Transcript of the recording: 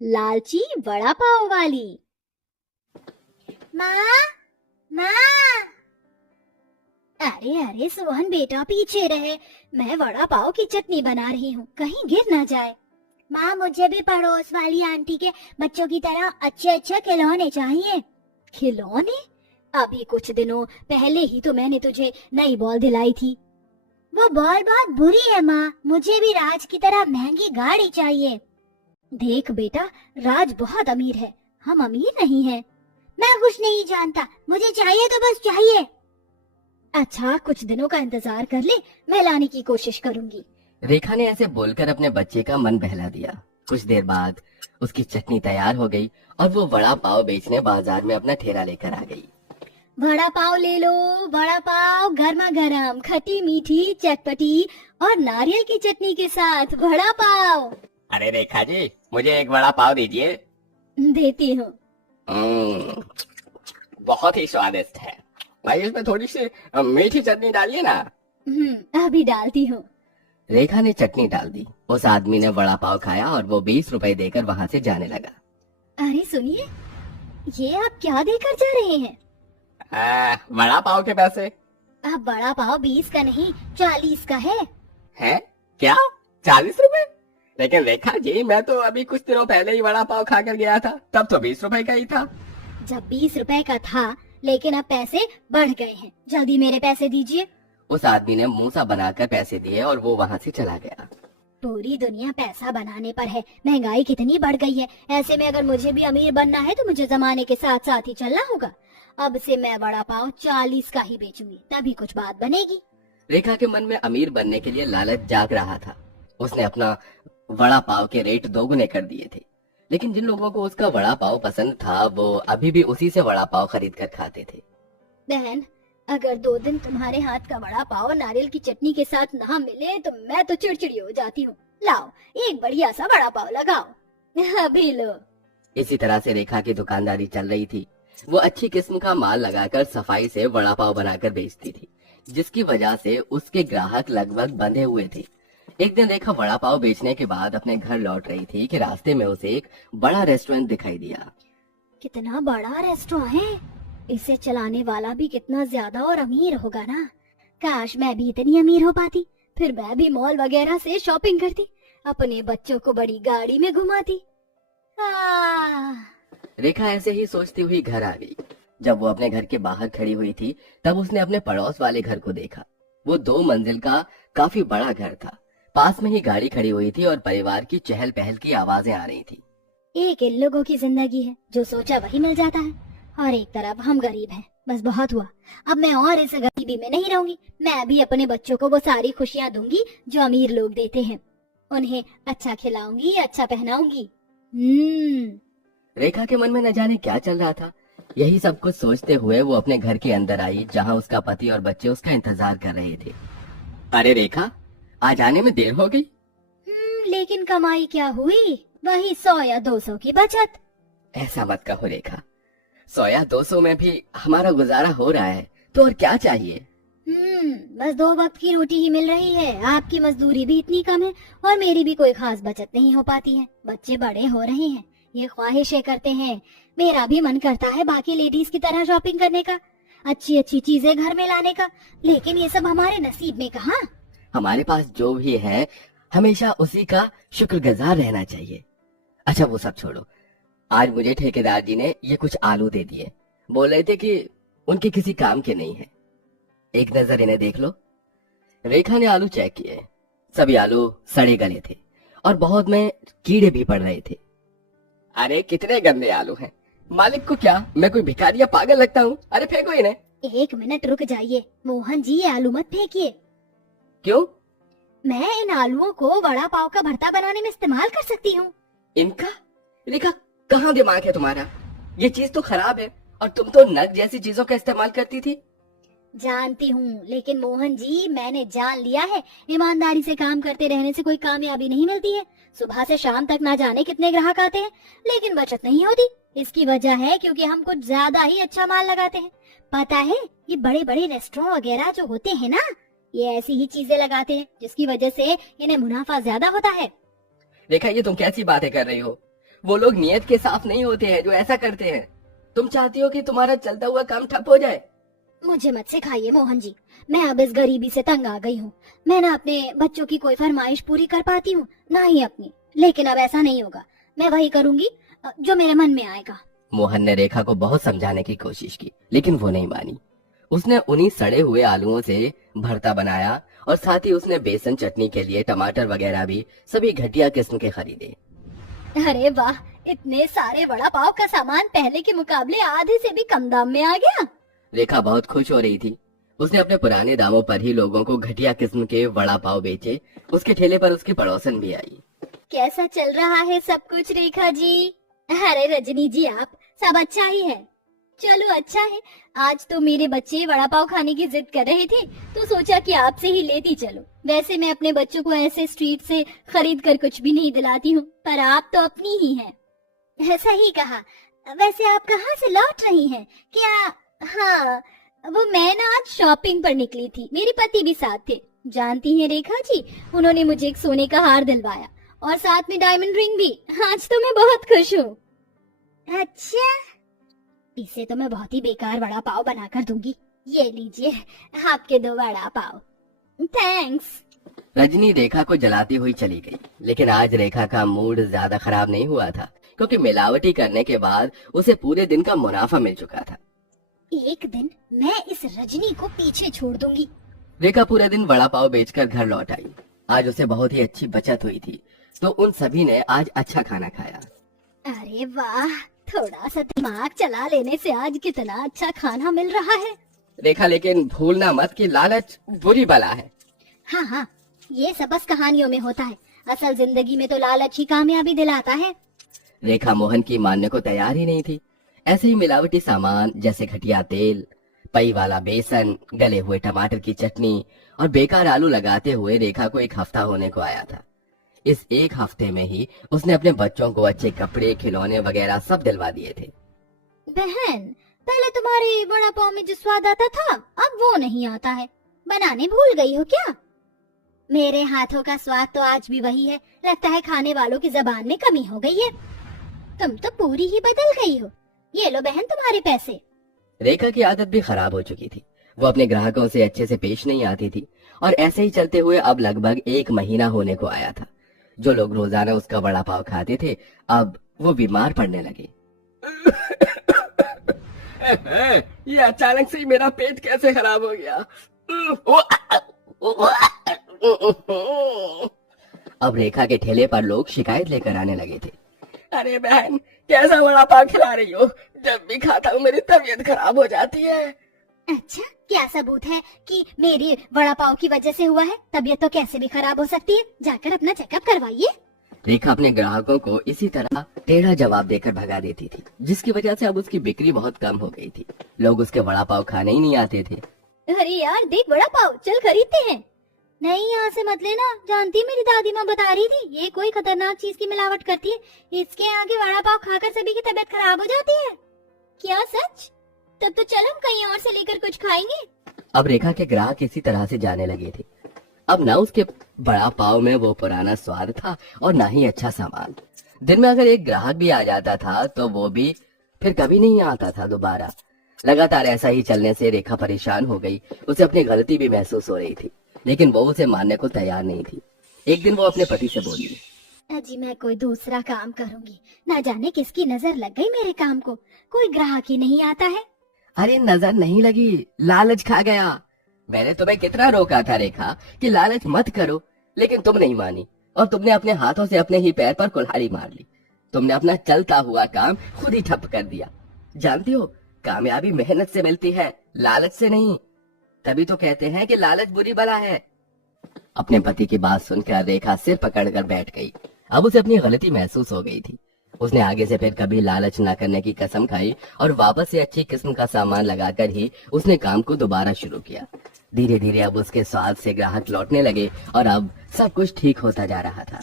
लालची वड़ा पाव वाली। माँ, माँ। अरे अरे सोहन बेटा पीछे रहे, मैं वड़ा पाव की चटनी बना रही हूँ, कहीं गिर ना जाए। माँ, मुझे भी पड़ोस वाली आंटी के बच्चों की तरह अच्छे अच्छे खिलौने चाहिए। खिलौने? अभी कुछ दिनों पहले ही तो मैंने तुझे नई बॉल दिलाई थी। वो बॉल बहुत बुरी है माँ, मुझे भी राज की तरह महंगी गाड़ी चाहिए। देख बेटा, राज बहुत अमीर है, हम अमीर नहीं हैं। मैं कुछ नहीं जानता, मुझे चाहिए तो बस चाहिए। अच्छा, कुछ दिनों का इंतजार कर ले, मैं लाने की कोशिश करूंगी। रेखा ने ऐसे बोलकर अपने बच्चे का मन बहला दिया। कुछ देर बाद उसकी चटनी तैयार हो गई और वो वड़ा पाव बेचने बाजार में अपना ठेला लेकर आ गई। वड़ा पाव ले लो, वड़ा पाव गर्मा गर्म, खट्टी मीठी चटपटी और नारियल की चटनी के साथ वड़ा पाव। अरे रेखा जी, मुझे एक वड़ा पाव दीजिए। देती हूँ। बहुत ही स्वादिष्ट है भाई, इसमें थोड़ी सी मीठी चटनी डालिए ना। अभी डालती हूँ। रेखा ने चटनी डाल दी। उस आदमी ने वड़ा पाव खाया और वो 20 रुपए देकर वहाँ से जाने लगा। अरे सुनिए, ये आप क्या देकर जा रहे हैं? वड़ा पाव के पैसे। अब बड़ा पाव 20 का नहीं 40 का है। हैं? क्या 40 रुपए? लेकिन रेखा जी, मैं तो अभी कुछ दिनों पहले ही वड़ा पाव खा कर गया था, तब तो 20 रुपए का ही था। जब 20 रुपए का था, लेकिन अब पैसे बढ़ गए हैं, जल्दी मेरे पैसे दीजिए। उस आदमी ने मुंह सा बनाकर पैसे दिए और वो वहाँ से चला गया। पूरी दुनिया पैसा बनाने पर है, महंगाई कितनी बढ़ गई है। ऐसे में अगर मुझे भी अमीर बनना है तो मुझे जमाने के साथ साथ ही चलना होगा। अब से मैं वड़ा पाव 40 का ही बेचूंगी, तभी कुछ बात बनेगी। रेखा के मन में अमीर बनने के लिए लालच जाग रहा था। उसने अपना वड़ा पाव के रेट दोगुने कर दिए थे, लेकिन जिन लोगों को उसका वड़ा पाव पसंद था वो अभी भी उसी से वड़ा पाव खरीद कर खाते थे। बहन, अगर 2 दिन तुम्हारे हाथ का वड़ा पाव नारियल की चटनी के साथ ना मिले तो मैं तो चिड़चिड़ी हो जाती हूँ। लाओ, एक बढ़िया सा वड़ा पाव लगाओ। अभी लो। इसी तरह से रेखा की दुकानदारी चल रही थी। वो अच्छी किस्म का माल लगाकर सफाई से वड़ा पाव बनाकर बेचती थी, जिसकी वजह से उसके ग्राहक लगभग बंधे हुए थे। एक दिन रेखा वड़ा पाव बेचने के बाद अपने घर लौट रही थी कि रास्ते में उसे एक बड़ा रेस्टोरेंट दिखाई दिया। कितना बड़ा रेस्टोरेंट है, इसे चलाने वाला भी कितना ज्यादा और अमीर होगा ना। काश मैं भी इतनी अमीर हो पाती, फिर मैं भी मॉल वगैरह से शॉपिंग करती, अपने बच्चों को बड़ी गाड़ी में घुमाती। रेखा ऐसे ही सोचती हुई घर आ गई। जब वो अपने घर के बाहर खड़ी हुई थी तब उसने अपने पड़ोस वाले घर को देखा। वो 2 मंजिल का काफी बड़ा घर था। पास में ही गाड़ी खड़ी हुई थी और परिवार की चहल पहल की आवाजें आ रही थी। एक इन लोगों की जिंदगी है, जो सोचा वही मिल जाता है। और एक तरफ हम गरीब हैं, बस बहुत हुआ। अब मैं और इस गरीबी में नहीं रहूंगी। मैं भी अपने बच्चों को वो सारी खुशियां दूंगी जो अमीर लोग देते हैं। उन्हें अच्छा खिलाऊंगी, अच्छा पहनाऊंगी। रेखा के मन में न जाने क्या चल रहा था। यही सब कुछ सोचते हुए वो अपने घर के अंदर आई, जहाँ उसका पति और बच्चे उसका इंतजार कर रहे थे। अरे रेखा, आज आने में देर हो गई। लेकिन कमाई क्या हुई? वही 100 या 200 की बचत। ऐसा मत कहो रेखा, 100 या 200 में भी हमारा गुजारा हो रहा है, तो और क्या चाहिए। बस 2 वक्त की रोटी ही मिल रही है। आपकी मजदूरी भी इतनी कम है और मेरी भी कोई खास बचत नहीं हो पाती है। बच्चे बड़े हो रहे हैं, ये ख्वाहिशें करते हैं। मेरा भी मन करता है बाकी लेडीज की तरह शॉपिंग करने का, अच्छी अच्छी चीजें घर में लाने का, लेकिन ये सब हमारे नसीब में कहाँ। हमारे पास जो भी है हमेशा उसी का शुक्रगुजार रहना चाहिए। अच्छा वो सब छोड़ो, आज मुझे ठेकेदार जी ने ये कुछ आलू दे दिए। बोल रहे थे कि उनके किसी काम के नहीं है, एक नजर इन्हें देख लो। रेखा ने आलू चेक किए। सभी आलू सड़े गले थे और बहुत में कीड़े भी पड़ रहे थे। अरे कितने गंदे आलू हैं। मालिक को क्या मैं कोई भिखारी या पागल लगता हूँ? अरे फेंको इन्हें। 1 मिनट रुक जाइए मोहन जी, ये आलू मत फेंकिए। क्यों? मैं इन आलूओं को वड़ा पाव का भरता बनाने में इस्तेमाल कर सकती हूँ। इनका? रेखा, कहाँ दिमाग है तुम्हारा? ये चीज तो खराब है और तुम तो नट जैसी चीजों का इस्तेमाल करती थी। जानती हूँ, लेकिन मोहन जी मैंने जान लिया है, ईमानदारी से काम करते रहने से कोई कामयाबी नहीं मिलती है। सुबह से शाम तक ना जाने कितने ग्राहक आते हैं, लेकिन बचत नहीं होती। इसकी वजह है क्योंकि हम कुछ ज्यादा ही अच्छा माल लगाते हैं। पता है, ये बड़े बड़े रेस्टोरेंट वगैरह जो होते हैं ना, ये ऐसी ही चीजें लगाते हैं जिसकी वजह से इन्हें मुनाफा ज्यादा होता है। देखा, ये तुम कैसी बातें कर रही हो? वो लोग नियत के साफ नहीं होते हैं जो ऐसा करते हैं। तुम चाहती हो कि तुम्हारा चलता हुआ काम ठप हो जाए? मुझे मत सिखाइए मोहन जी, मैं अब इस गरीबी से तंग आ गई हूँ। मैं ना अपने बच्चों की कोई फरमाइश पूरी कर पाती हूँ, ना ही अपनी। लेकिन अब ऐसा नहीं होगा, मैं वही करूँगी जो मेरे मन में आएगा। मोहन ने रेखा को बहुत समझाने की कोशिश की, लेकिन वो नहीं मानी। उसने उन्हीं सड़े हुए आलूओं से भरता बनाया और साथ ही उसने बेसन चटनी के लिए टमाटर वगैरह भी सभी घटिया किस्म के खरीदे। अरे वाह, इतने सारे वड़ा पाव का सामान पहले के मुकाबले आधे से भी कम दाम में आ गया। रेखा बहुत खुश हो रही थी। उसने अपने पुराने दामों पर ही लोगों को घटिया किस्म के वड़ा पाव बेचे। उसके ठेले पर उसकी पड़ोसन भी आई। कैसा चल रहा है सब कुछ रेखा जी? अरे रजनी जी, आप सब अच्छा ही है। चलो अच्छा है, आज तो मेरे बच्चे वड़ा पाव खाने की जिद कर रहे थे तो सोचा कि आपसे ही लेती चलो। वैसे मैं अपने बच्चों को ऐसे स्ट्रीट से खरीद कर कुछ भी नहीं दिलाती हूँ, पर आप तो अपनी ही हैं। सही कहा। वैसे आप कहाँ से लौट रही हैं? क्या? हाँ, वो मैं ना आज शॉपिंग पर निकली थी, मेरे पति भी साथ थे। जानती हैं रेखा जी, उन्होंने मुझे एक सोने का हार दिलवाया और साथ में डायमंड रिंग भी। आज तो मैं बहुत खुश हूँ। अच्छा, इसे तो मैं बहुत ही बेकार वड़ा पाव बनाकर दूंगी। ये लीजिए आपके 2 वड़ा पाव। थैंक्स। रजनी रेखा को जलाती हुई चली गई, लेकिन आज रेखा का मूड ज्यादा खराब नहीं हुआ था, क्योंकि मिलावटी करने के बाद उसे पूरे दिन का मुनाफा मिल चुका था। एक दिन मैं इस रजनी को पीछे छोड़ दूंगी। रेखा पूरे दिन वड़ा पाव बेचकर घर लौट आई। आज उसे बहुत ही अच्छी बचत हुई थी, तो उन सभी ने आज अच्छा खाना खाया। अरे वाह, थोड़ा सा दिमाग चला लेने से आज कितना अच्छा खाना मिल रहा है। रेखा, लेकिन भूलना मत कि लालच बुरी बला है। हाँ हाँ, ये सब बस कहानियों में होता है, असल जिंदगी में तो लालच ही कामयाबी दिलाता है। रेखा मोहन की मानने को तैयार ही नहीं थी। ऐसे ही मिलावटी सामान जैसे घटिया तेल, पई वाला बेसन, गले हुए टमाटर की चटनी और बेकार आलू लगाते हुए रेखा को 1 हफ्ता होने को आया था। इस 1 हफ्ते में ही उसने अपने बच्चों को अच्छे कपड़े, खिलौने वगैरह सब दिलवा दिए थे। बहन, पहले तुम्हारे वड़ा पाव में जो स्वाद आता था अब वो नहीं आता है। बनाने भूल गई हो क्या? मेरे हाथों का स्वाद तो आज भी वही है। लगता है खाने वालों की जबान में कमी हो गई है। तुम तो पूरी ही बदल गई हो। ये लो बहन तुम्हारे पैसे। रेखा की आदत भी खराब हो चुकी थी। वो अपने ग्राहकों से अच्छे से पेश नहीं आती थी और ऐसे ही चलते हुए अब लगभग 1 महीना होने को आया था। जो लोग रोजाना उसका वड़ा पाव खाते थे, अब वो बीमार पड़ने लगे। ये अचानक से ही मेरा पेट कैसे खराब हो गया? अब रेखा के ठेले पर लोग शिकायत लेकर आने लगे थे। अरे बहन, कैसा वड़ा पाव खिला रही हो? जब भी खाता हूँ मेरी तबीयत खराब हो जाती है। अच्छा, क्या सबूत है कि मेरी वड़ा पाव की वजह से हुआ है? तबीयत तो कैसे भी खराब हो सकती है। जाकर अपना चेकअप करवाइए। रेखा अपने ग्राहकों को इसी तरह टेढ़ा जवाब देकर भगा देती थी, जिसकी वजह से अब उसकी बिक्री बहुत कम हो गई थी। लोग उसके वड़ा पाव खाने ही नहीं आते थे। अरे यार देख वड़ा पाव, चल खरीदते हैं। नहीं, यहाँ से मत लेना। जानती मेरी दादी माँ बता रही थी ये कोई खतरनाक चीज की मिलावट करती है। इसके आगे वड़ा पाव खाकर सभी की तबीयत खराब हो जाती है। क्या सच? तब तो चल हम कहीं और से लेकर कुछ खाएंगे। अब रेखा के ग्राहक इसी तरह से जाने लगे थे। अब ना उसके बड़ा पाव में वो पुराना स्वाद था और ना ही अच्छा सामान। दिन में अगर एक ग्राहक भी आ जाता था तो वो भी फिर कभी नहीं आता था दोबारा। लगातार ऐसा ही चलने से रेखा परेशान हो गई। उसे अपनी गलती भी महसूस हो रही थी, लेकिन वो उसे मानने को तैयार नहीं थी। एक दिन वो अपने पति से बोली, अजी मैं कोई दूसरा काम करूंगी। ना जाने किसकी नजर लग गई मेरे काम को, कोई ग्राहक ही नहीं आता है। अरे नजर नहीं लगी, लालच खा गया। मैंने तुम्हें कितना रोका था रेखा कि लालच मत करो, लेकिन तुम नहीं मानी और तुमने अपने हाथों से अपने ही पैर पर कुल्हाड़ी मार ली। तुमने अपना चलता हुआ काम खुद ही ठप कर दिया। जानती हो, कामयाबी मेहनत से मिलती है, लालच से नहीं। तभी तो कहते हैं कि लालच बुरी बला है। अपने पति की बात सुनकर रेखा सिर पकड़कर बैठ गई। अब उसे अपनी गलती महसूस हो गई थी। उसने आगे से फिर कभी लालच न करने की कसम खाई और वापस से अच्छी किस्म का सामान लगाकर ही उसने काम को दोबारा शुरू किया। धीरे धीरे अब उसके स्वाद से ग्राहक लौटने लगे और अब सब कुछ ठीक होता जा रहा था।